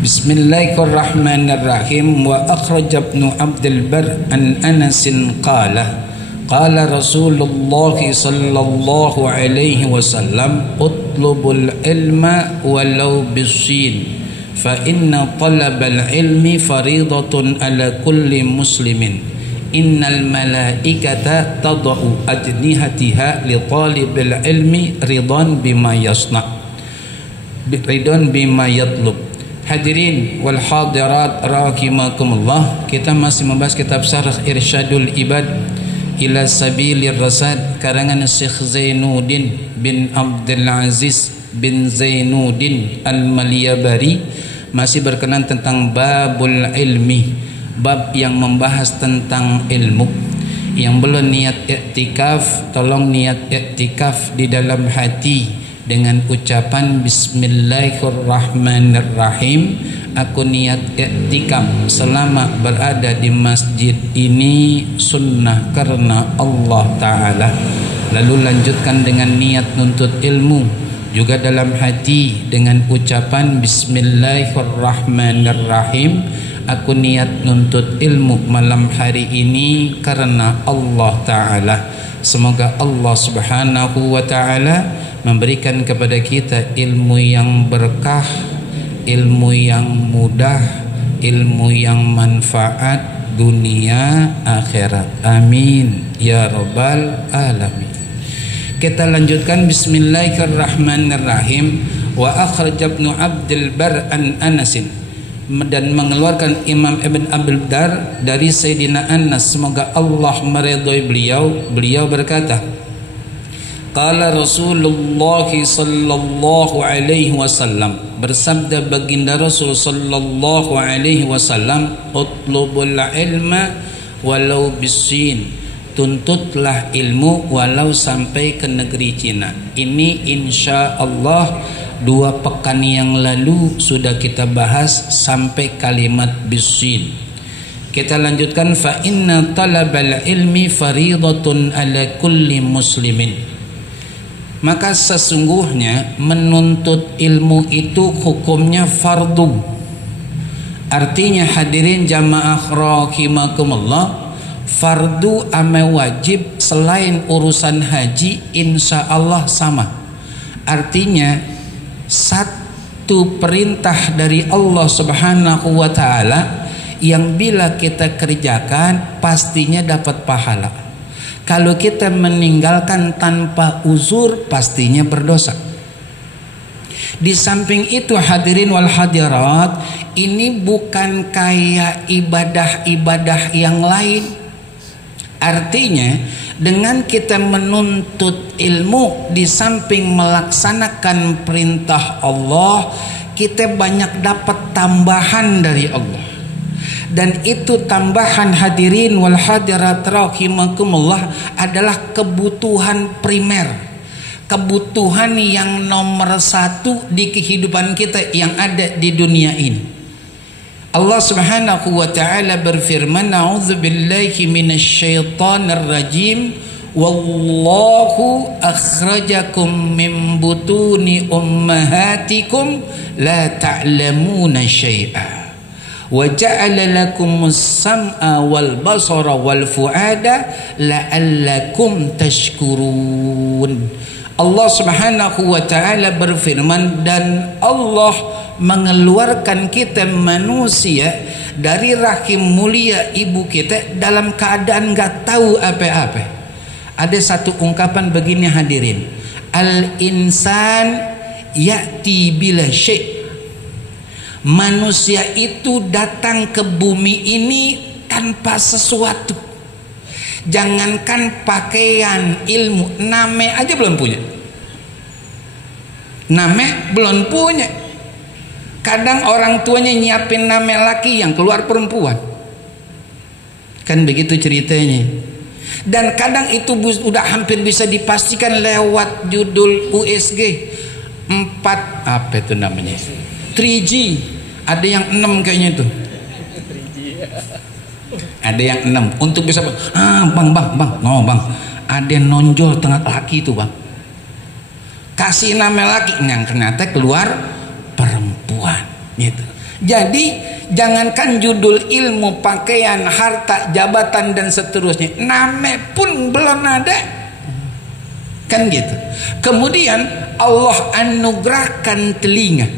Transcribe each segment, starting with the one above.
Bismillahirrahmanirrahim. Wa akhraja Ibnu Abdul Bar an Anas qala qala Rasulullah sallallahu alaihi wasallam utlubul ilma walau bisin fa inna talabal ilmi faridatun ala kulli muslimin innal malaikata tad'u ajnihatiha li talibil ilmi ridan bima yasna ridwan bima yatlub. Hadirin wal hadirat rahimakumullah, kita masih membahas kitab Syarah Irsyadul Ibad ila Sabilir Rasyad karangan Syekh Zainuddin bin Abdul Aziz bin Zainuddin Al-Maliyabari, masih berkenan tentang babul ilmi, bab yang membahas tentang ilmu. Yang belum niat iktikaf, tolong niat iktikaf di dalam hati dengan ucapan Bismillahirrahmanirrahim. Aku niat iktikaf selama berada di masjid ini sunnah karena Allah Ta'ala. Lalu lanjutkan dengan niat nuntut ilmu juga dalam hati dengan ucapan Bismillahirrahmanirrahim. Aku niat nuntut ilmu malam hari ini karena Allah Ta'ala. Semoga Allah Subhanahu wa Ta'ala memberikan kepada kita ilmu yang berkah, ilmu yang mudah, ilmu yang manfaat dunia akhirat. Amin ya rabbal alamin. Kita lanjutkan. Bismillahirrahmanirrahim. Wa akhraja Ibnu Abdul Bar an Anas, dan mengeluarkan Imam Ibn Abdul Dar dari Sayyidina Anas, semoga Allah meridhai beliau. Beliau berkata, qala Rasulullah sallallahu alaihi wasallam, bersabda baginda Rasul sallallahu alaihi wasallam, utlubul ilma walau bisin, tuntutlah ilmu walau sampai ke negeri Cina. Ini insya Allah 2 pekan yang lalu sudah kita bahas sampai kalimat bisin. Kita lanjutkan. Fa inna talabal ilmi faridatun ala kulli muslimin, maka sesungguhnya menuntut ilmu itu hukumnya fardu. Artinya hadirin jamaah rahimakumullah, fardu ame wajib selain urusan haji insya Allah sama. Artinya satu perintah dari Allah Subhanahu wa Ta'ala yang bila kita kerjakan pastinya dapat pahala. Kalau kita meninggalkan tanpa uzur pastinya berdosa. Di samping itu hadirin wal hadirat, ini bukan kayak ibadah-ibadah yang lain. Artinya dengan kita menuntut ilmu di samping melaksanakan perintah Allah, kita banyak dapat tambahan dari Allah. Dan itu tambahan hadirin wal hadirat rahimakumullah adalah kebutuhan primer, kebutuhan yang nomor 1 di kehidupan kita yang ada di dunia ini. Allah Subhanahu wa Ta'ala berfirman, a'udzubillahi minasyaitonir rajim, wallahu akhrajakum min butuni ummahatikum la ta'lamuna syai'a wa ja'ala lakumus sam'a wal basara wal fuada la'allakum tashkurun. Allah Subhanahu wa Ta'ala berfirman, dan Allah mengeluarkan kita manusia dari rahim mulia ibu kita dalam keadaan gak tahu apa-apa. Ada satu ungkapan begini hadirin, al-insan ya'ti bila syai', manusia itu datang ke bumi ini tanpa sesuatu. Jangankan pakaian, ilmu, name aja belum punya. Name belum punya. Kadang orang tuanya nyiapin name laki, yang keluar perempuan. Kan begitu ceritanya. Dan kadang itu udah hampir bisa dipastikan lewat judul USG 4 apa itu namanya, 3G. Ada yang 6 kayaknya itu. Ada yang 6 untuk bisa bang, no bang, ada yang nonjol tengah laki itu bang, kasih nama laki yang ternyata keluar perempuan gitu. Jadi jangankan judul ilmu, pakaian, harta, jabatan dan seterusnya, nama pun belum ada. Kan gitu. Kemudian Allah anugerahkan telinga,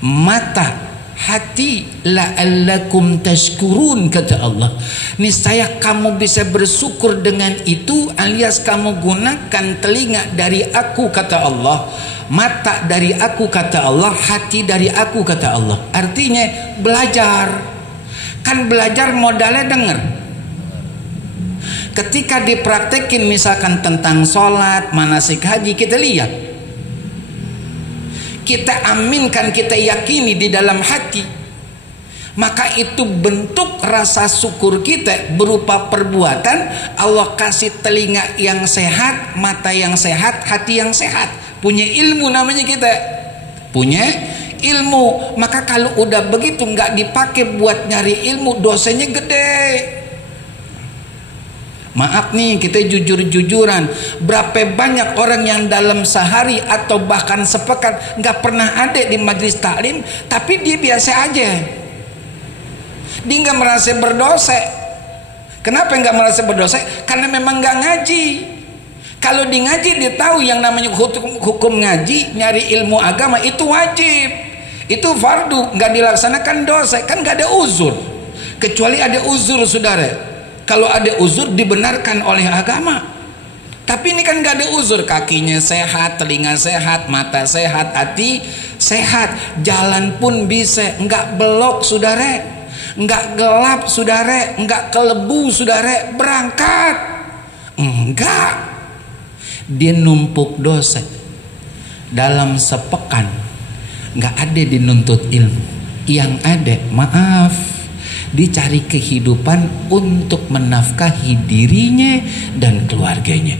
mata, hati, la'allakum tashkurun, kata Allah. Niscaya kamu bisa bersyukur dengan itu, alias kamu gunakan telinga dari aku, kata Allah, mata dari aku, kata Allah, hati dari aku, kata Allah. Artinya belajar. Kan belajar modalnya dengar. Ketika dipraktekin misalkan tentang sholat, manasik haji, kita lihat, kita aminkan, kita yakini di dalam hati, maka itu bentuk rasa syukur kita berupa perbuatan. Allah kasih telinga yang sehat, mata yang sehat, hati yang sehat, punya ilmu, namanya kita punya ilmu. Maka kalau udah begitu nggak dipakai buat nyari ilmu, dosanya gede. Maaf nih, kita jujur-jujuran, berapa banyak orang yang dalam sehari atau bahkan sepekan nggak pernah ada di majelis taklim, tapi dia biasa aja, dia nggak merasa berdosa. Kenapa nggak merasa berdosa? Karena memang nggak ngaji. Kalau di ngaji dia tahu yang namanya hukum ngaji, nyari ilmu agama itu wajib, itu fardu, nggak dilaksanakan dosa. Kan nggak ada uzur, kecuali ada uzur, saudara. Kalau ada uzur dibenarkan oleh agama. Tapi ini kan gak ada uzur. Kakinya sehat, telinga sehat, mata sehat, hati sehat, jalan pun bisa, nggak belok, saudara, nggak gelap, saudara, nggak kelebu, saudara, berangkat. Enggak. Dia numpuk dosa. Dalam sepekan nggak ada dinuntut ilmu. Yang ada, maaf, dicari kehidupan untuk menafkahi dirinya dan keluarganya.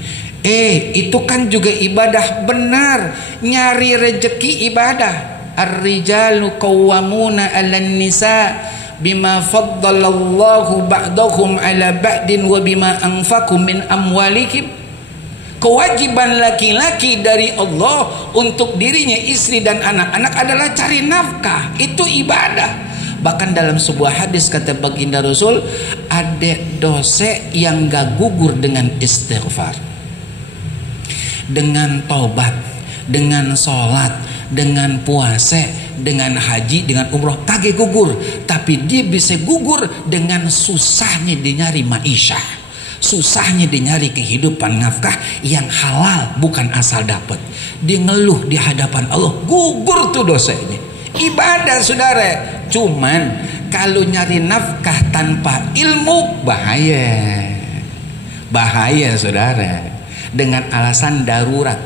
Itu kan juga ibadah benar. Nyari rezeki ibadah. Ar-rijalu qawwamuna 'alan nisa bima faddalallahu ba'dahum 'ala ba'din wa bima anfaqu min amwalikum. Kewajiban laki-laki dari Allah untuk dirinya, istri dan anak-anak adalah cari nafkah. Itu ibadah. Bahkan dalam sebuah hadis kata baginda Rasul, ada dosa yang gak gugur dengan istighfar, dengan taubat, dengan sholat, dengan puasa, dengan haji, dengan umroh, kagak gugur. Tapi dia bisa gugur dengan susahnya dia nyari maisha, susahnya dia nyari kehidupan nafkah yang halal, bukan asal dapat. Dia ngeluh di hadapan Allah, gugur tuh dosanya. Ibadah, saudara. Cuman kalau nyari nafkah tanpa ilmu, bahaya. Bahaya, saudara. Dengan alasan darurat.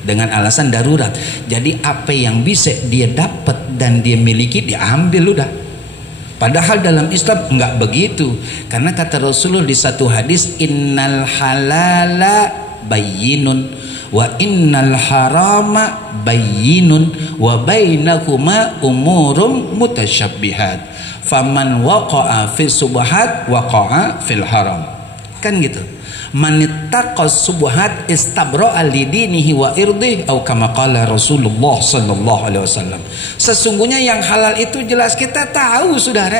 Dengan alasan darurat. Jadi apa yang bisa dia dapat dan dia miliki, diambil udah. Padahal dalam Islam enggak begitu. Karena kata Rasulullah di satu hadis, innal halala bayyinun wa innal harama bayyinun wa bainakuma umurum mutasyabbihat faman waqa'a fi subhat waqa'a fil haram. Kan gitu. Man ittaqas subhat istabra'a li dinihi wa irdihi, atau kama qala Rasulullah sallallahu alaihi wasallam. Sesungguhnya yang halal itu jelas kita tahu, saudara.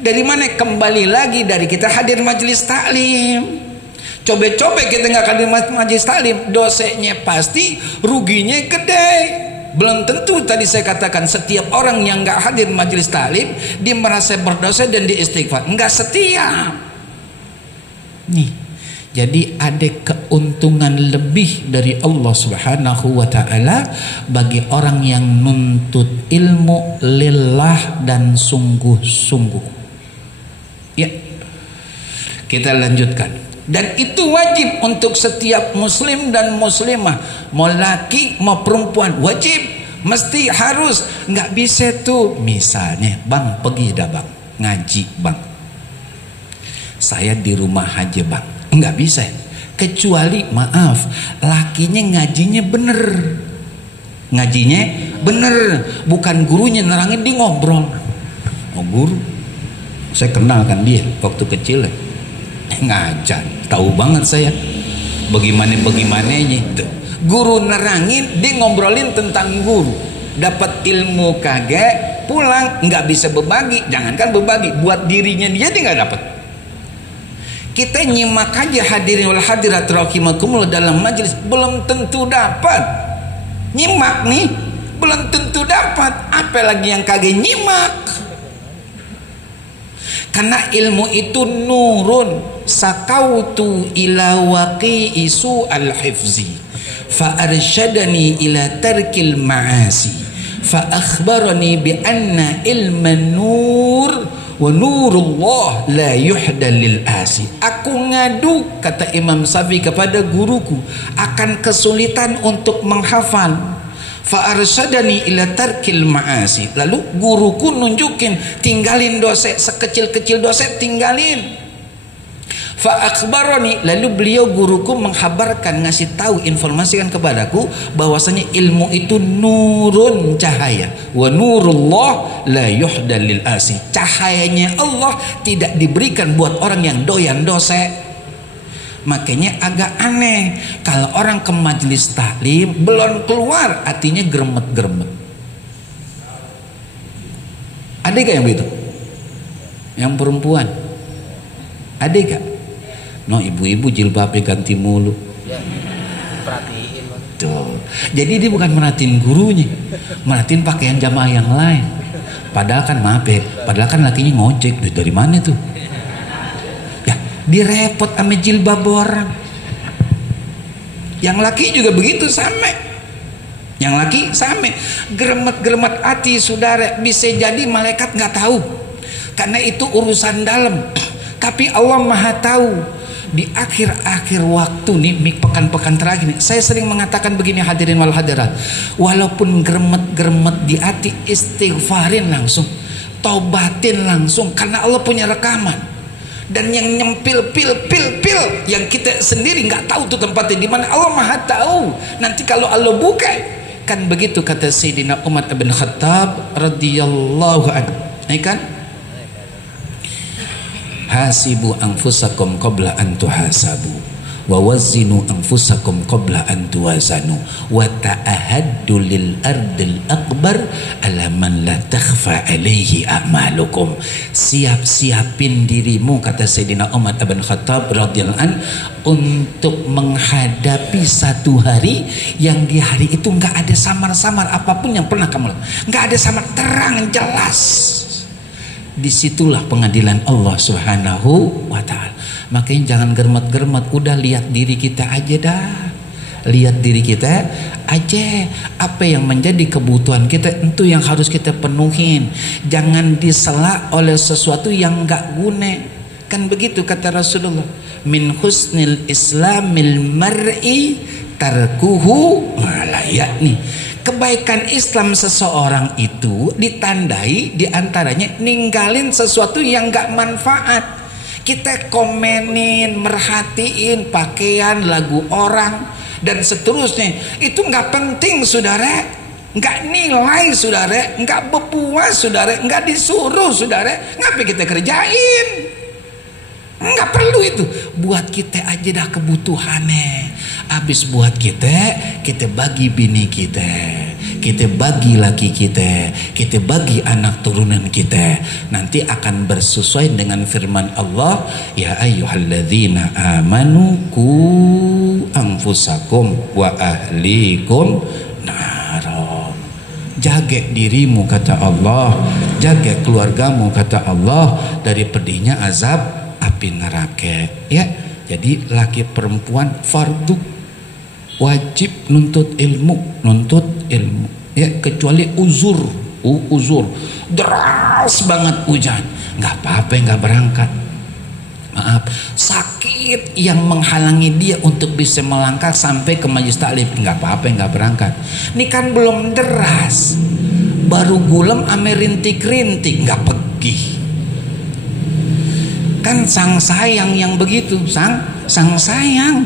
Dari mana? Kembali lagi dari kita hadir majelis taklim. Coba-coba kita nggak hadir majelis taklim, dosanya pasti, ruginya gede. Belum tentu tadi saya katakan setiap orang yang nggak hadir majelis taklim dia merasa berdosa dan diistighfar. Nggak setiap. Nih, jadi ada keuntungan lebih dari Allah Subhanahu wa taala bagi orang yang nuntut ilmu lillah dan sungguh-sungguh. Ya. Kita lanjutkan. Dan itu wajib untuk setiap muslim dan muslimah, mau laki mau perempuan, wajib, mesti, harus. Nggak bisa tuh misalnya, bang pergi dah bang ngaji bang, saya di rumah aja bang, nggak bisa. Kecuali maaf, lakinya ngajinya bener, ngajinya bener, bukan gurunya nerangin, dia ngobrol. Oh guru, saya kenalkan dia waktu kecil, ngajar, tahu banget saya bagaimana-bagaimananya itu. Guru nerangin, dia ngobrolin tentang guru, dapat ilmu kagak, pulang nggak bisa berbagi, jangankan berbagi, buat dirinya dia nggak dapat. Kita nyimak aja hadirin wal hadirat rahimakumullah dalam majelis belum tentu dapat. Nyimak nih belum tentu dapat, apalagi yang kagak nyimak. Karena ilmu itu nurun. Sakautu ila waqi'i su'al hifzi fa arsyadani ila tarkil ma'asi fa akhbarani bi anna ilman nur wa nurullah la yuhda lil asi. Aku ngadu, kata Imam Syafi'i, kepada guruku akan kesulitan untuk menghafal. Fa arsyadani ila tarkil ma'asi. Lalu guruku nunjukin, tinggalin dosa, sekecil-kecil dosa tinggalin. Fa akhbarani, lalu beliau guruku menghabarkan, ngasih tahu, informasikan kepadaku bahwasanya ilmu itu nurun, cahaya. Wa nurullah la yuhda lil asi. Cahayanya Allah tidak diberikan buat orang yang doyan dosa. Makanya agak aneh kalau orang ke majelis taklim belum keluar artinya gremet-gremet. Ada gak yang begitu? Yang perempuan ada gak? No, ibu-ibu jilbabnya ganti mulu. Ya, perhatiin. Tuh. Jadi dia bukan merhatiin gurunya, merhatiin pakaian jamaah yang lain. Padahal kan maaf ya, padahal kan lakinya ngojek. Dari mana tuh? Ya, dia repot sama jilbab orang. Yang laki juga begitu sama. Yang laki sama. Geremet-geremet hati saudara, bisa jadi malaikat nggak tahu. Karena itu urusan dalam. Tapi Allah Maha tahu. Di akhir-akhir waktu nih, pekan-pekan terakhir nih, saya sering mengatakan begini hadirin wal hadirat, walaupun gremet-gremet di hati, istighfarin langsung, taubatin langsung, karena Allah punya rekaman. Dan yang nyempil pil yang kita sendiri nggak tahu tuh tempatnya di mana, Allah Maha tahu. Nanti kalau Allah buka, kan begitu kata Sayyidina Umar bin Khattab radhiyallahu anhu, kan? Hasibu anfusakum qabla an tuhasabu wa wazinu anfusakum qabla an tuwazanu wa ta'ahaddu lil ardil akbar ala man la takhfa alaihi a'malukum. Siap-siapin dirimu, kata Sayyidina Umar bin Khattab radhiyallahu an, untuk menghadapi satu hari yang di hari itu nggak ada samar-samar apapun yang pernah kamu lakukan, nggak ada samar, terang jelas. Disitulah pengadilan Allah Subhanahu wa ta'ala. Makanya jangan germet-germet, udah lihat diri kita aja dah. Lihat diri kita aja, apa yang menjadi kebutuhan kita itu yang harus kita penuhin. Jangan disela oleh sesuatu yang gak guna. Kan begitu kata Rasulullah, min husnil islamil mar'i tarkuhu malayakni. Kebaikan Islam seseorang itu ditandai diantaranya ninggalin sesuatu yang gak manfaat. Kita komenin, merhatiin pakaian, lagu orang, dan seterusnya. Itu gak penting saudara, gak nilai saudara, gak berpuas saudara, gak disuruh saudara. Ngapa kita kerjain? Nggak perlu itu. Buat kita aja dah kebutuhannya. Habis buat kita bagi bini kita, kita bagi laki kita bagi anak turunan kita. Nanti akan bersesuai dengan firman Allah, ya ayyuhalladzina amanu qu anfusakum wa ahlikum naro. Jaga dirimu kata Allah, jaga keluargamu kata Allah dari pedihnya azab api neraka. Ya, jadi laki perempuan fardu wajib nuntut ilmu, ya, kecuali uzur deras banget hujan, nggak apa-apa, nggak berangkat. Maaf, sakit yang menghalangi dia untuk bisa melangkah sampai ke majelis taklim, nggak apa-apa, nggak berangkat. Ini kan belum deras, baru gulem ame rintik-rintik, nggak pergi. Kan sang sayang yang begitu, sang sayang.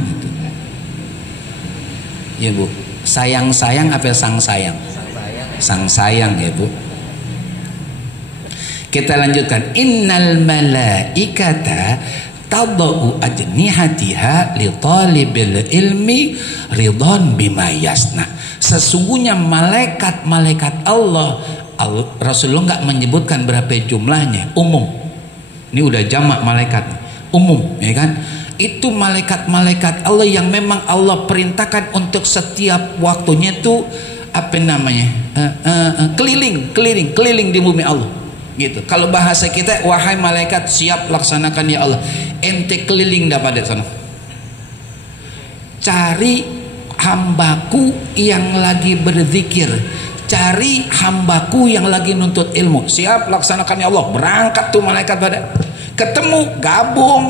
Ya Bu, sayang apa sang sayang? Sang sayang ya Bu. Kita lanjutkan. Innal malaikata tadau ajnihatiha li talibil ilmi ridhan bima yasna. Sesungguhnya malaikat Allah Rasulullah nggak menyebutkan berapa jumlahnya, umum. Ini udah jamak malaikat, umum, ya kan? Itu malaikat-malaikat Allah yang memang Allah perintahkan untuk setiap waktunya itu apa namanya, keliling di bumi Allah, gitu. Kalau bahasa kita, wahai malaikat siap laksanakan ya Allah, ente keliling dah pada sana, cari hambaku yang lagi berzikir, cari hambaku yang lagi nuntut ilmu, siap laksanakan ya Allah. Berangkat tuh malaikat pada ketemu, gabung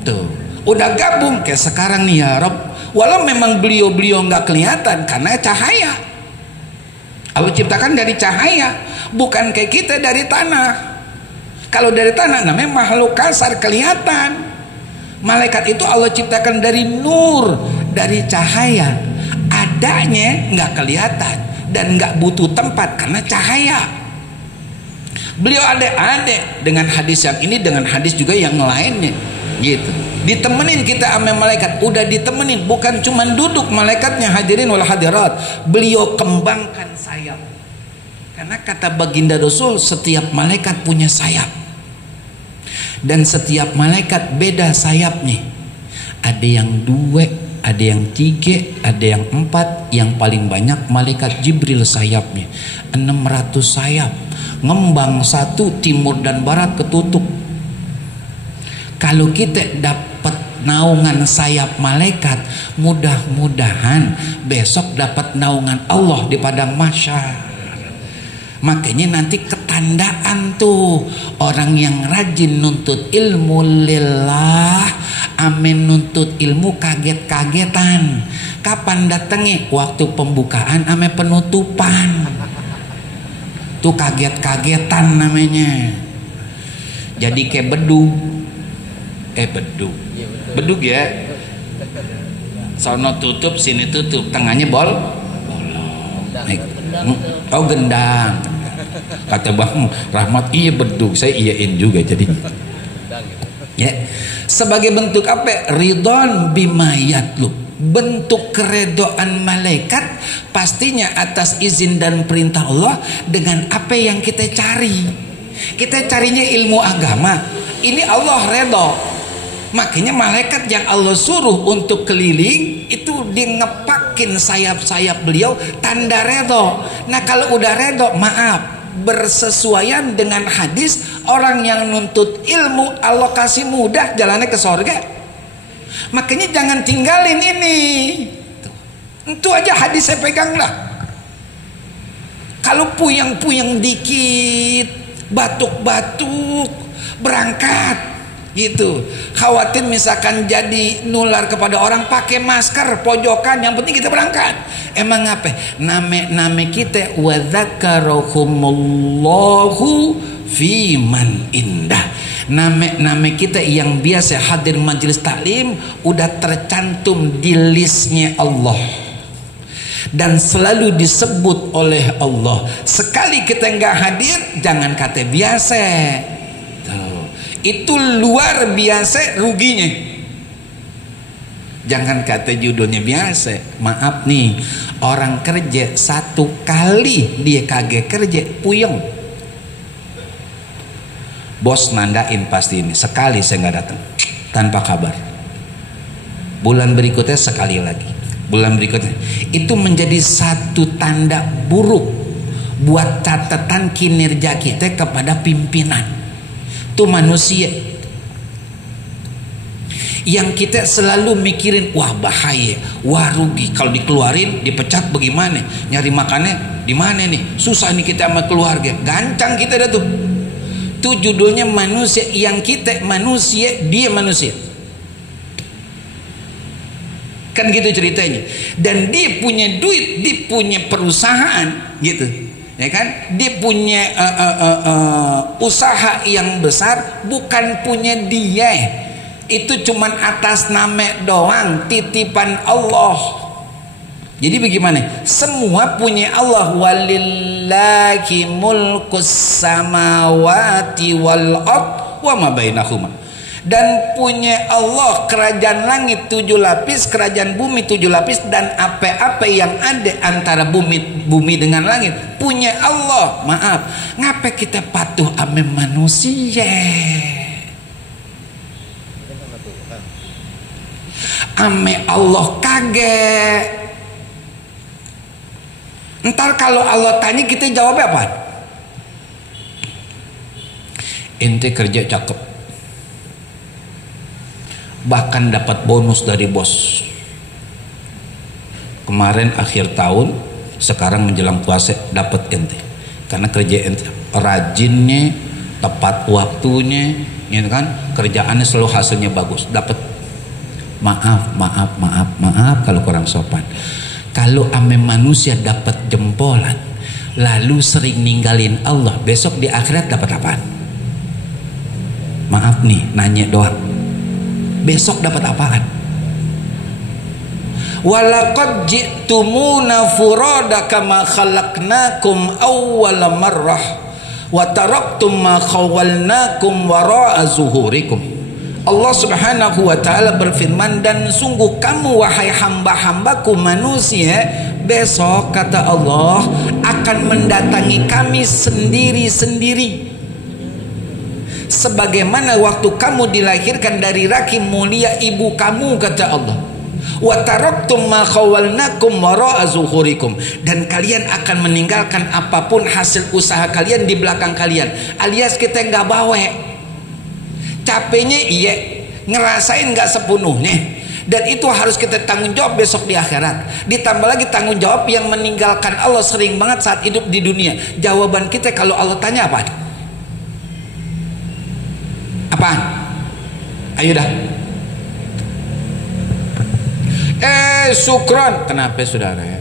tuh, udah gabung kayak sekarang nih ya Rob. Walau memang beliau nggak kelihatan karena cahaya, Allah ciptakan dari cahaya, bukan kayak kita dari tanah. Kalau dari tanah namanya makhluk kasar, kelihatan. Malaikat itu Allah ciptakan dari nur, dari cahaya, adanya nggak kelihatan dan nggak butuh tempat karena cahaya. Beliau ada dengan hadis yang ini, dengan hadis juga yang lainnya, gitu. Ditemenin kita sama malaikat, udah ditemenin, bukan cuma duduk malaikatnya, hadirin wal hadirat. Beliau kembangkan sayap, karena kata baginda Rasul, setiap malaikat punya sayap, dan setiap malaikat beda sayapnya. Ada yang 2, ada yang 3, ada yang 4. Yang paling banyak malaikat Jibril sayapnya 600 sayap, ngembang satu, timur dan barat ketutup. Kalau kita dapat naungan sayap malaikat, mudah-mudahan besok dapat naungan Allah di padang mahsyar. Makanya nanti ketandaan tuh, orang yang rajin nuntut ilmu lillah, amin, nuntut ilmu kaget-kagetan. Kapan datangnya? Waktu pembukaan ame penutupan. Tuh kaget-kagetan namanya. Jadi kayak bedug. Bedug ya. Sono tutup, sini tutup, tengahnya bolong. Oh, gendang. Kata Bang Rahmat, iya bedug, saya iyain juga jadi. Ya. Sebagai bentuk apa? Ridon bima yatlub. Bentuk keredoan malaikat pastinya atas izin dan perintah Allah dengan apa yang kita cari. Kita carinya ilmu agama, ini Allah redho. Makanya malaikat yang Allah suruh untuk keliling itu dingepakin sayap-sayap beliau, tanda redho. Nah kalau udah redho, maaf, bersesuaian dengan hadis, orang yang nuntut ilmu Allah kasih mudah jalannya ke sorga. Makanya jangan tinggalin ini. Itu aja hadis saya pegang lah. Kalau puyeng-puyeng dikit, batuk-batuk, berangkat gitu, khawatir misalkan jadi nular kepada orang, pakai masker pojokan, yang penting kita berangkat. Emang apa? Name kita wa dzakarakumullahu fi man indah. Name kita yang biasa hadir majelis taklim udah tercantum di listnya Allah dan selalu disebut oleh Allah. Sekali kita nggak hadir, jangan kata biasa. Itu luar biasa ruginya. Jangan kata judulnya biasa. Maaf nih, orang kerja satu kali dia kagak kerja, puyeng. Bos nandain pasti ini, sekali saya nggak datang tanpa kabar. Bulan berikutnya sekali lagi, bulan berikutnya. Itu menjadi satu tanda buruk buat catatan kinerja kita kepada pimpinan. Itu manusia yang kita selalu mikirin, wah bahaya, wah rugi, kalau dikeluarin dipecat bagaimana, nyari makannya di mana nih, susah nih kita sama keluarga, gancang kita dah tuh. Itu judulnya manusia, yang kita manusia, dia manusia, kan gitu ceritanya. Dan dia punya duit, dia punya perusahaan gitu, ya kan, dia punya usaha yang besar, bukan punya dia, itu cuman atas nama doang, titipan Allah. Jadi bagaimana? Semua punya Allah. Walillahi mulkus samawati wal ard wa ma bainahuma. Dan punya Allah kerajaan langit 7 lapis, kerajaan bumi 7 lapis, dan apa-apa yang ada antara bumi dengan langit punya Allah. Maaf, ngapa kita patuh ame manusia? Ame Allah kaget. Ntar kalau Allah tanya kita jawab apa? Ente kerja cakep, bahkan dapat bonus dari bos. Kemarin akhir tahun, sekarang menjelang puasa dapat ente, karena kerja ente rajinnya, tepat waktunya, gitu kan? Kerjaannya selalu hasilnya bagus, dapat. Maaf kalau kurang sopan. Kalau ame manusia dapat jempolan, lalu sering ninggalin Allah, besok di akhirat dapat apaan? Maaf nih, nanya doang. Besok dapat apaan? Walaqad ji'tumuna furada kama khalaqnakum awwala marrah wa taraktum ma khawwalnakum wara'a zuhurikum. Allah Subhanahu wa ta'ala berfirman, dan sungguh kamu wahai hamba-hambaku manusia, besok kata Allah akan mendatangi kami sendiri-sendiri, sebagaimana waktu kamu dilahirkan dari rahim mulia ibu kamu, kata Allah. Wa taraktum ma khawalnakum wara'a zuhurikum, dan kalian akan meninggalkan apapun hasil usaha kalian di belakang kalian, alias kita nggak bawa. Capeknya iya, ngerasain nggak sepenuhnya, dan itu harus kita tanggung jawab besok di akhirat. Ditambah lagi tanggung jawab yang meninggalkan Allah sering banget saat hidup di dunia. Jawaban kita kalau Allah tanya apa? Apaan? Ayo dah. Sukron. Kenapa saudara?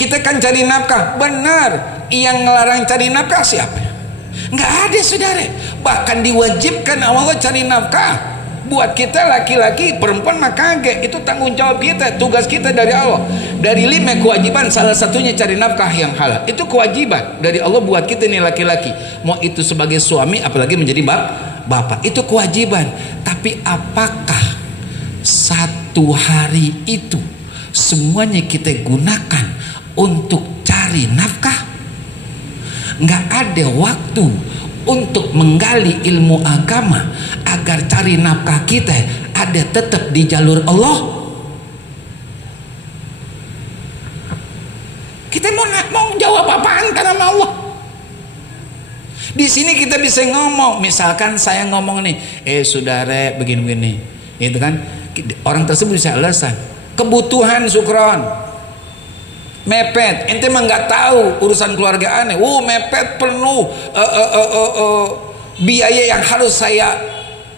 Kita kan cari nafkah, benar. Yang ngelarang cari nafkah siapa? Nggak ada saudara. Bahkan diwajibkan Allah cari nafkah. Buat kita laki-laki, perempuan mah kagak. Itu tanggung jawab kita, tugas kita dari Allah. Dari 5 kewajiban, salah satunya cari nafkah yang halal. Itu kewajiban dari Allah buat kita nih laki-laki. Mau itu sebagai suami, apalagi menjadi bapak, itu kewajiban. Tapi apakah satu hari itu semuanya kita gunakan untuk cari nafkah? Nggak ada waktu untuk menggali ilmu agama agar cari nafkah kita ada tetap di jalur Allah. Kita mau jawab apaan karena Allah? Di sini kita bisa ngomong, misalkan saya ngomong nih, saudara begini-begini, itu kan orang tersebut bisa alasan kebutuhan Sukron, mepet, ente mah nggak tahu urusan keluarga aneh, mepet penuh biaya yang harus saya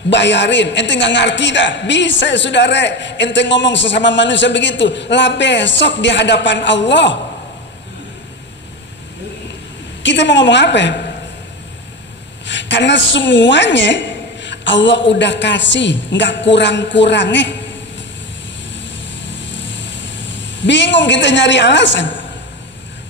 bayarin, ente nggak ngerti dah. Bisa saudara, ente ngomong sesama manusia begitu, lah besok di hadapan Allah kita mau ngomong apa? Karena semuanya Allah udah kasih, nggak kurang-kurangnya. Bingung kita nyari alasan,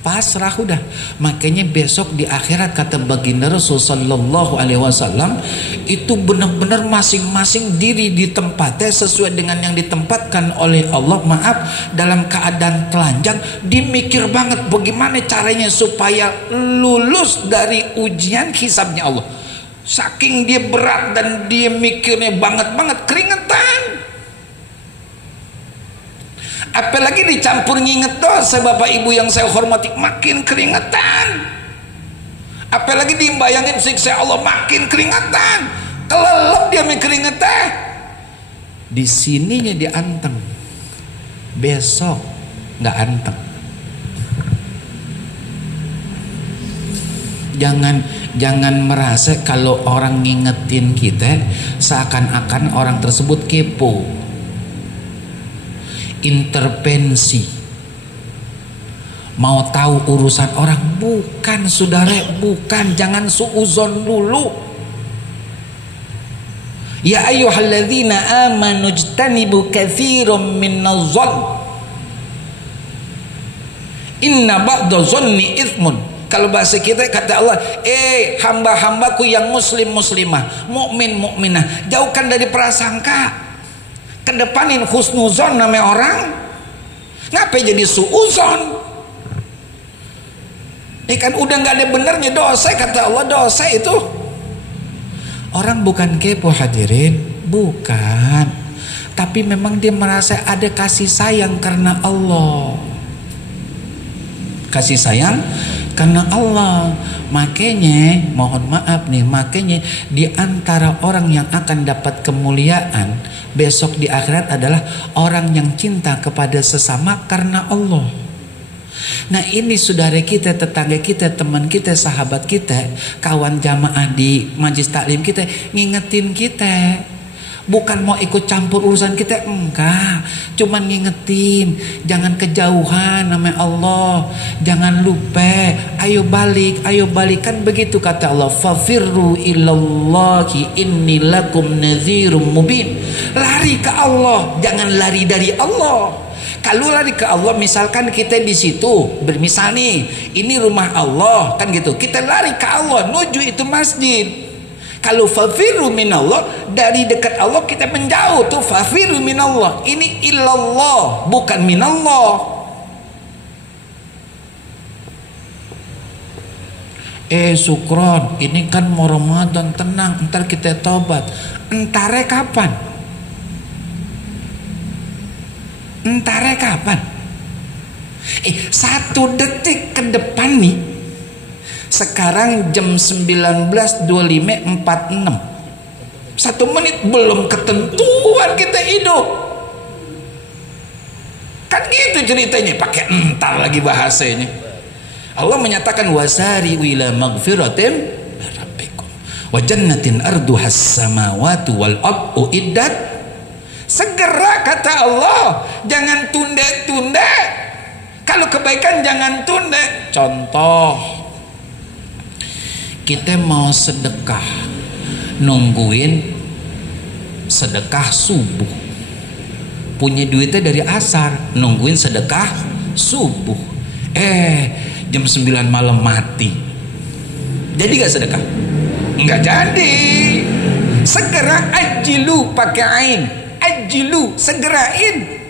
pasrah udah. Makanya besok di akhirat kata baginda Rasul sallallahu alaihi wasallam, itu benar-benar masing-masing diri di tempatnya sesuai dengan yang ditempatkan oleh Allah. Maaf, dalam keadaan telanjang, dimikir banget bagaimana caranya supaya lulus dari ujian hisabnya Allah. Saking dia berat dan dia mikirnya banget keringetan. Apalagi dicampur nginget dosa bapak ibu yang saya hormati, makin keringetan. Apalagi dibayangin siksa Allah, makin keringetan. Kelelep dia keringetan. Di sininya dia anteng, besok nggak anteng. Jangan merasa kalau orang ngingetin kita seakan-akan orang tersebut kepo, intervensi, mau tahu urusan orang. Bukan saudara, bukan. Jangan suuzon dulu. Ya ayyuhalladzina amanu ijtanibu katsiran minadh-dhann inna ba'da dhanni itsmun Kalau bahasa kita kata Allah, hamba-hambaku yang muslim muslimah, mukmin mukminah, jauhkan dari prasangka. Kedepanin husnuzon namanya orang. Ngapain jadi suuzon? Ini kan udah nggak ada benernya dosa, kata Allah. Dosa itu orang bukan kepo hadirin, bukan, tapi memang dia merasa ada kasih sayang karena Allah. Kasih sayang karena Allah. Makanya mohon maaf nih, makanya di antara orang yang akan dapat kemuliaan besok di akhirat adalah orang yang cinta kepada sesama karena Allah. Nah ini saudara kita, tetangga kita, teman kita, sahabat kita, kawan jamaah di majelis taklim kita, ngingetin kita. Bukan mau ikut campur urusan kita, enggak. Cuman ngingetin, jangan kejauhan namanya Allah. Jangan lupa, ayo balik, ayo balik. Kan begitu kata Allah, fafirru ilallahi inni lakum nadhirum mubin. Lari ke Allah, jangan lari dari Allah. Kalau lari ke Allah, misalkan kita di situ, bermisal nih, ini rumah Allah, kan gitu. Kita lari ke Allah, nuju itu masjid. Kalau fafiru minallah, dari dekat Allah kita menjauh tuh, fafiru minallah. Ini illallah, bukan minallah. Sukron, ini kan mau Ramadan, tenang, ntar kita tobat. Entare kapan? Entare kapan? 1 detik ke depan nih. Sekarang jam 19.25.46, 1 menit belum ketentuan kita hidup. Kan gitu ceritanya, pakai entar lagi bahasanya. Allah menyatakan wasari ila maghfiratin rabbikum wa jannatin arduhas samawati wal ardu iddat. Segera kata Allah, jangan tunda-tunda. Kalau kebaikan jangan tunda. Contoh, kita mau sedekah, nungguin sedekah subuh, punya duitnya dari asar, nungguin sedekah subuh. Jam 9 malam mati, jadi gak sedekah? Nggak jadi. Segera, ajilu pakai ain, ajilu, segerain.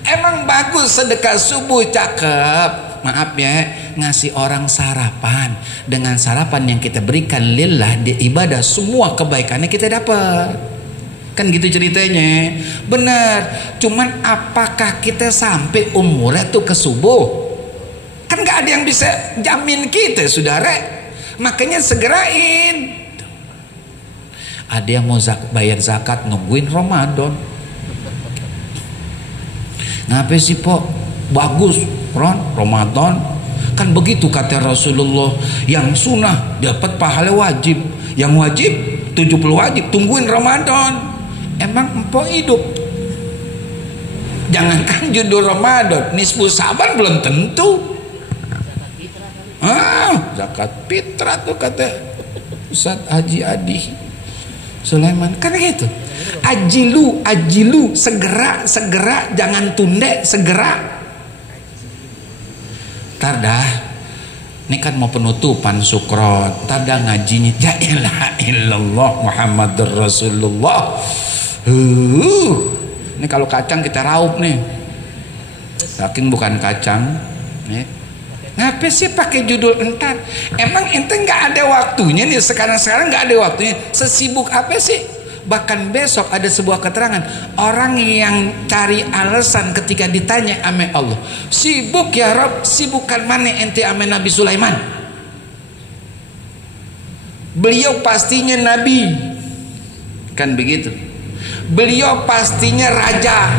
Emang bagus sedekah subuh, cakep. Maaf ya, ngasih orang sarapan. Dengan sarapan yang kita berikan lillah di ibadah, semua kebaikannya kita dapat. Kan gitu ceritanya. Benar. Cuman apakah kita sampai umurnya tuh ke subuh? Kan gak ada yang bisa jamin kita, saudara. Makanya segerain. Ada yang mau bayar zakat nungguin Ramadan. Ngapain sih Pok? Bagus Ramadan. Kan begitu kata Rasulullah, yang sunnah dapat pahala wajib, yang wajib 70 wajib. Tungguin Ramadan. Emang empok hidup? Jangankan judul Ramadan, nisfu Saban belum tentu. Zakat fitrah tuh kata Ustaz Haji Adi Sulaiman, kan gitu. Ajilu, ajilu, segera, segera, jangan tunda, segera. Tada, ini kan mau penutupan Sukron. Tada ngajinya, ya ilaha illallah Muhammadur Rasulullah. Ini kalau kacang kita raup nih. Saking bukan kacang. Nih. Ngapa sih pakai judul entar? Emang ente nggak ada waktunya nih, sekarang nggak ada waktunya. Sesibuk apa sih? Bahkan besok ada sebuah keterangan, orang yang cari alasan ketika ditanya ame Allah, sibuk ya Rob, sibukan mana ente ame Nabi Sulaiman? Beliau pastinya nabi, kan begitu. Beliau pastinya raja.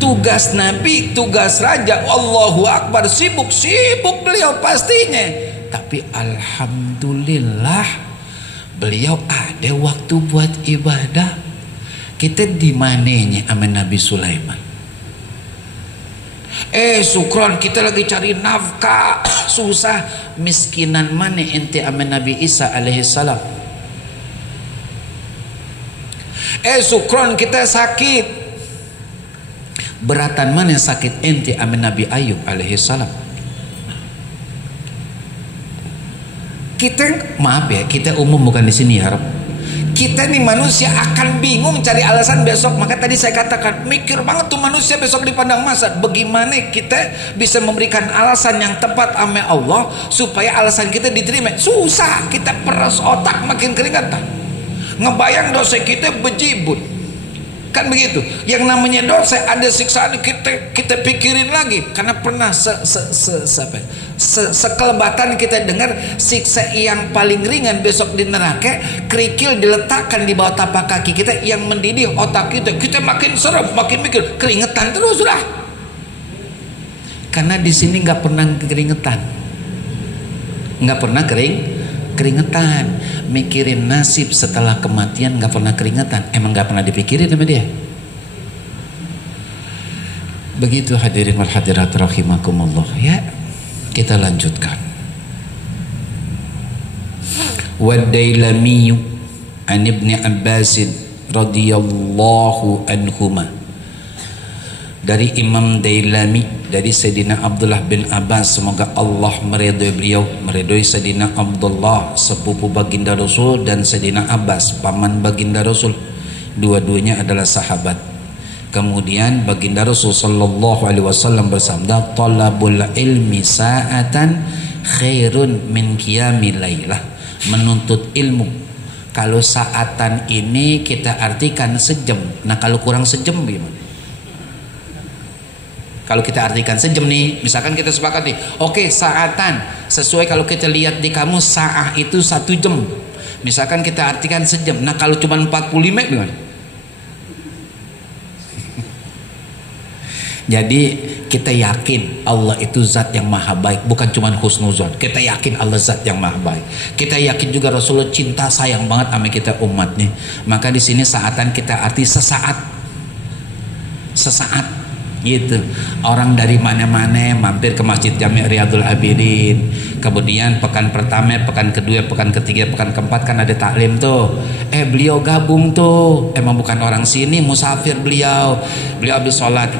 Tugas nabi, tugas raja, Allahu Akbar, sibuk beliau pastinya. Tapi alhamdulillah beliau ada waktu buat ibadah. Kita di mananya sama Nabi Sulaiman? Sukron, kita lagi cari nafkah, susah. Miskinan mana ente sama Nabi Isa alaihissalam? Sukron, kita sakit. Beratan mana sakit ente sama Nabi Ayub alaihissalam? Kita maaf ya, kita umum bukan di sini ya Rob. Kita nih manusia akan bingung cari alasan besok. Maka tadi saya katakan, mikir banget tuh manusia besok di padang mahsyar. Bagaimana kita bisa memberikan alasan yang tepat sama Allah supaya alasan kita diterima? Susah. Kita peras otak makin keringatan. Ngebayang dosa kita bejibun. Kan begitu. Yang namanya dosa ada siksaan, kita pikirin lagi. Karena pernah sekelebatan kita dengar siksa yang paling ringan besok di neraka, kerikil diletakkan di bawah tapak kaki kita yang mendidih otak kita. Kita makin serem, makin mikir, keringetan terus sudah. Karena di sini nggak pernah keringetan, nggak pernah keringetan. Mikirin nasib setelah kematian nggak pernah keringetan. Emang nggak pernah dipikirin sama dia. Begitu hadirin wal hadirat rahimakumullah ya. Kita lanjutkan. Wad-Dailami an Ibnu Abbas radhiyallahu anhuma, dari Imam Dailami dari Sayyidina Abdullah bin Abbas, semoga Allah meridhoi beliau, meridhoi Sayyidina Abdullah sepupu baginda Rasul dan Sayyidina Abbas paman baginda Rasul, dua-duanya adalah sahabat. Kemudian baginda Rasul sallallahu alaihi wasallam bersabda, talabul ilmi sa'atan khairun min qiyamil lailah. Menuntut ilmu, kalau saatan ini kita artikan sejam. Nah kalau kurang sejam gimana? Kalau kita artikan sejam nih, misalkan kita sepakat nih, oke, saatan sesuai kalau kita lihat di kamus sa'ah itu 1 jam. Misalkan kita artikan sejam. Nah kalau cuma 45 gimana? Jadi kita yakin Allah itu zat yang maha baik, bukan cuma husnuzon. Kita yakin Allah zat yang maha baik. Kita yakin juga Rasulullah cinta sayang banget sama kita umatnya. Maka di sini saatan kita arti sesaat, sesaat gitu. Orang dari mana-mana mampir ke Masjid Jami' Riyadul Abidin. Kemudian pekan pertama, pekan kedua, pekan ketiga, pekan keempat kan ada taklim tuh. Beliau gabung tuh. Emang bukan orang sini, musafir beliau. Beliau habis sholat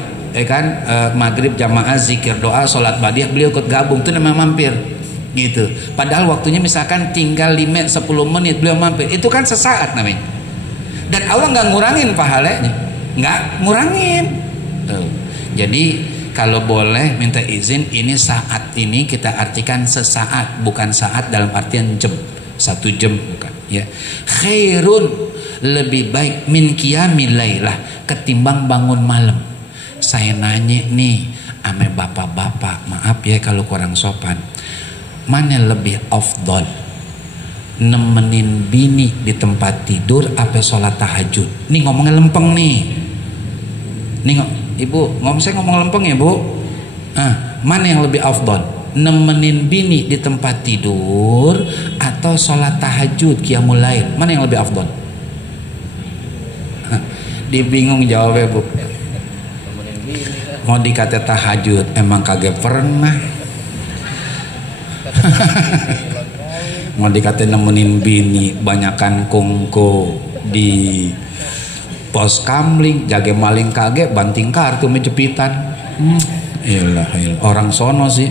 maghrib jamaah zikir doa sholat badiah, beliau ikut gabung tuh namanya mampir gitu. Padahal waktunya misalkan tinggal 5-10 menit beliau mampir, itu kan sesaat namanya. Dan Allah nggak ngurangin pahalanya, nggak ngurangin tuh. Jadi kalau boleh minta izin, ini saat ini kita artikan sesaat, bukan saat dalam artian jam, 1 jam bukan ya. Khairun, lebih baik min qiyamil lailah, ketimbang bangun malam. Saya nanya nih ame bapak-bapak, maaf ya kalau kurang sopan, mana lebih afdol, nemenin bini di tempat tidur apa sholat tahajud? Nih ngomongnya lempeng nih. Nih ibu, saya ngomong lempeng ya bu. Mana yang lebih afdol, nemenin bini di tempat tidur atau sholat tahajud qiyamul lail? Mana yang lebih afdol? Dia bingung jawabnya bu. Mau dikata tahajud, emang kagak pernah. Mau dikata nemenin bini, banyakan kongko di pos kamling, jaga maling kagak, banting kartu mejepitan. Iyalah, orang sono sih,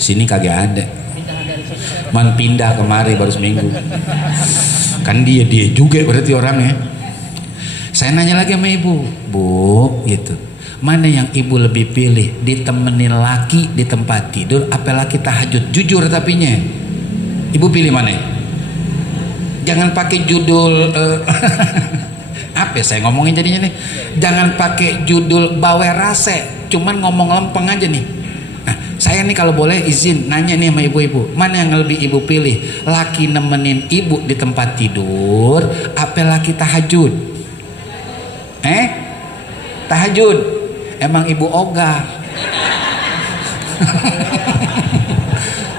sini kagak ada. Man pindah kemari baru seminggu. Kan dia juga berarti orangnya. Saya nanya lagi sama ibu, bu, gitu. Mana yang ibu lebih pilih, ditemenin laki di tempat tidur apa laki tahajud? Jujur tapinya, ibu pilih mana? Jangan pakai judul apa saya ngomongin jadinya nih, jangan pakai judul bawe rase, cuman ngomong lempeng aja nih. Nah saya nih kalau boleh izin nanya nih sama ibu-ibu, mana yang lebih ibu pilih, laki nemenin ibu di tempat tidur apa laki tahajud? Tahajud. Emang ibu ogah.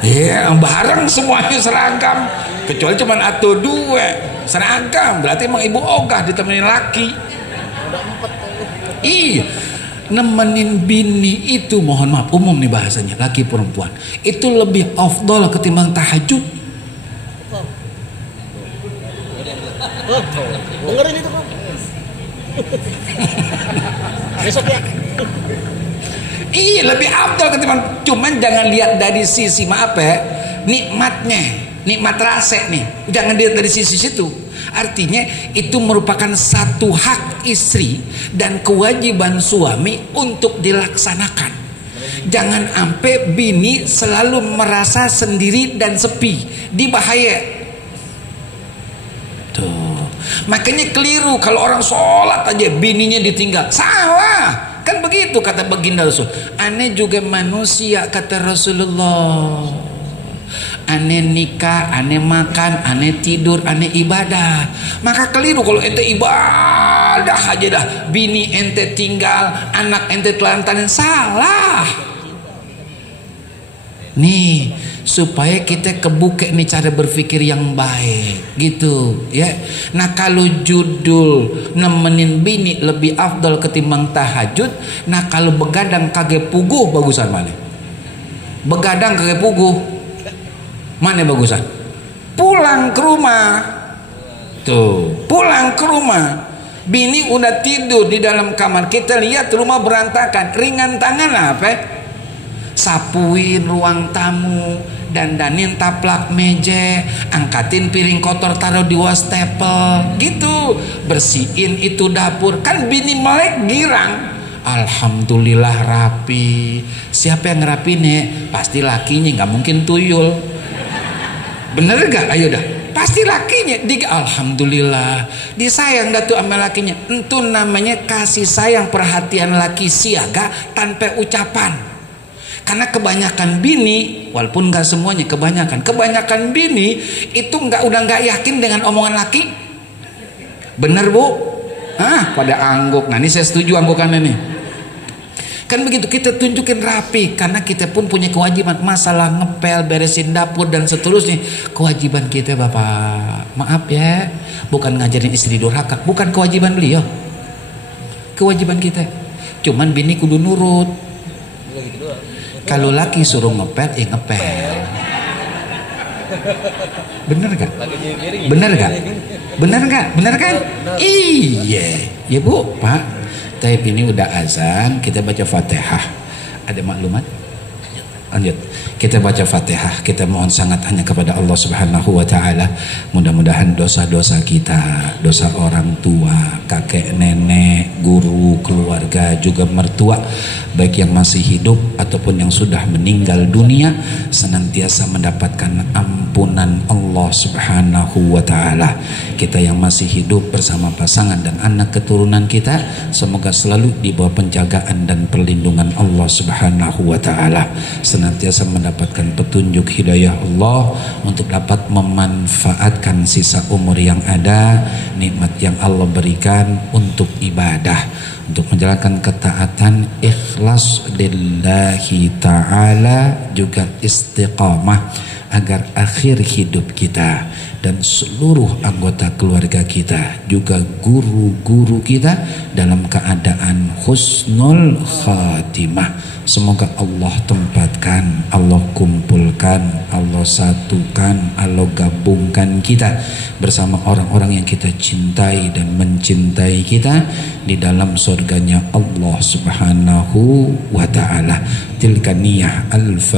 Ya, bareng semuanya seragam. Kecuali cuma atau 2 seragam, berarti emang ibu ogah ditemenin laki. Iya, nemenin bini itu, mohon maaf umum nih bahasanya, laki perempuan itu lebih afdol ketimbang tahajud. Dengerin itu Bang. Besok ya. Iya lebih afdal ketimbang, cuman jangan lihat dari sisi maaf ya, nikmatnya, nikmat rasa nih, jangan dilihat dari sisi situ. Artinya itu merupakan satu hak istri dan kewajiban suami untuk dilaksanakan. Jangan sampai bini selalu merasa sendiri dan sepi, di bahaya. Tuh, makanya keliru kalau orang sholat aja bininya ditinggal, salah. Kan begitu kata baginda Rasul. Aneh juga manusia kata Rasulullah. Aneh nikah, aneh makan, aneh tidur, aneh ibadah. Maka keliru kalau ente ibadah aja dah, bini ente tinggal, anak ente telantarin, salah. Nih, supaya kita kebuka nih cara berpikir yang baik gitu ya. Nah, kalau judul nemenin bini lebih afdal ketimbang tahajud, nah kalau begadang kagak puguh bagusan mana? Begadang kagak puguh mana bagusan? Pulang ke rumah. Tuh, pulang ke rumah. Bini udah tidur di dalam kamar, kita lihat rumah berantakan, ringan tangan apa? Sapuin ruang tamu, dandanin taplak meja, angkatin piring kotor taruh di wastafel gitu, bersihin itu dapur. Kan bini melek girang, alhamdulillah rapi. Siapa yang ngerapiinnya? Pasti lakinya, nggak mungkin tuyul. Bener gak? Ayo dah, pasti lakinya. Alhamdulillah disayang datu sama lakinya. Itu namanya kasih sayang, perhatian laki siaga tanpa ucapan. Karena kebanyakan bini, walaupun nggak semuanya, kebanyakan bini itu udah nggak yakin dengan omongan laki. Bener bu? Pada angguk. Nah ini saya setuju anggukannya nih. Kan begitu, kita tunjukin rapi, karena kita pun punya kewajiban. Masalah ngepel, beresin dapur dan seterusnya, kewajiban kita bapak. Maaf ya, bukan ngajarin istri durhaka, bukan kewajiban beliau, kewajiban kita. Cuman bini kudu nurut. Kalau laki suruh ngepel, ngepel. Bener gak? Bener gak? Bener gak? Bener kan? Iya. Ya bu, pak. Tapi ini udah azan, kita baca Fatihah. Ada maklumat? Lanjut. Kita baca Fatihah, kita mohon sangat hanya kepada Allah Subhanahu wa taala. Mudah-mudahan dosa-dosa kita, dosa orang tua, kakek, nenek, guru, keluarga, juga mertua, baik yang masih hidup ataupun yang sudah meninggal dunia, senantiasa mendapatkan ampunan Allah Subhanahu wa taala. Kita yang masih hidup bersama pasangan dan anak keturunan kita, semoga selalu di bawah penjagaan dan perlindungan Allah Subhanahu wa taala. Senantiasa mendapatkan petunjuk hidayah Allah untuk dapat memanfaatkan sisa umur yang ada, nikmat yang Allah berikan untuk ibadah, untuk menjalankan ketaatan, ikhlas lillahi ta'ala, juga istiqamah, agar akhir hidup kita dan seluruh anggota keluarga kita, juga guru-guru kita, dalam keadaan husnul khatimah. Semoga Allah tempatkan, Allah kumpulkan, Allah satukan, Allah gabungkan kita bersama orang-orang yang kita cintai dan mencintai kita di dalam surganya Allah Subhanahu wa ta'ala. Tilka niyah al-Fatihah.